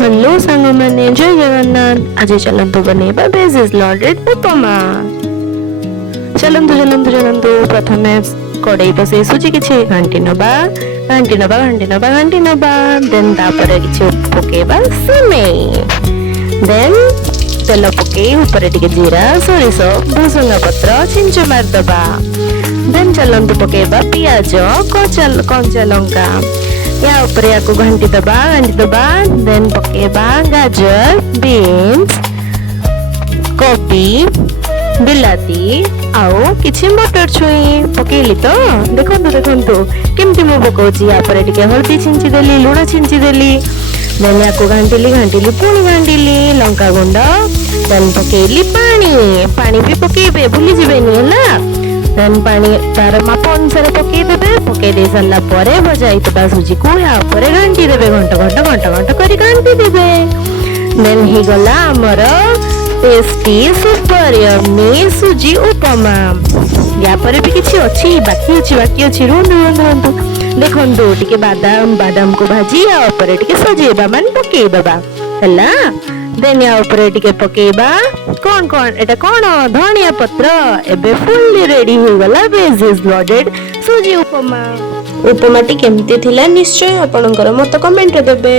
Hello सांग मैंने जय जगन्नाथ। आज चलतु बनेबा वेज इज लॉडेड उपमा। चलतु प्रथम कड़ई बसई सुजी किछि घांटी नबा देन तापर किछि पकेबा सिमेई देन तेल पकई ऊपर टिके जीरा सोरिष भुसुंगा पत्र छिंच मारदबा देन चलतु पकेबा पियाज कंचा लंका या ऊपर या घंटी दबा देन पकेबा गाजर बीन्स कोबी बिलाती आउ किछि मटर छुई पकेली तो देखंतु केमती मु पकाउची या पर टिके हल्दी छिंची देली लूण छिंची देली देन या घांटिली पुणी घांटिली लंका गुंड देन पकेली पानी भी पकेबे भूली जिबेनी हला देन पानी तार माप अनुसार पकई दे सारा पर भजाई सुजी को या घांटी देवे घंट करी घांटी देवे देन ही गला हमर टेस्टी सुपर यम्मी सुजी उपमा। या पर भी किछि अछि बाकी अछि रुंदु देखंतु टिके बादाम को भाजी या ऊपर टिके सजेबा माने पकई दबा हला देन या ऊपर टिके पकेबा कौन एटा कौन धनिया पत्र एबे फुल्ली रेडी हो गला वेज इज लॉडेड सुजी उपमा। उपमाटी केमती थिला निश्चय आपनकर मत कमेंट देबे।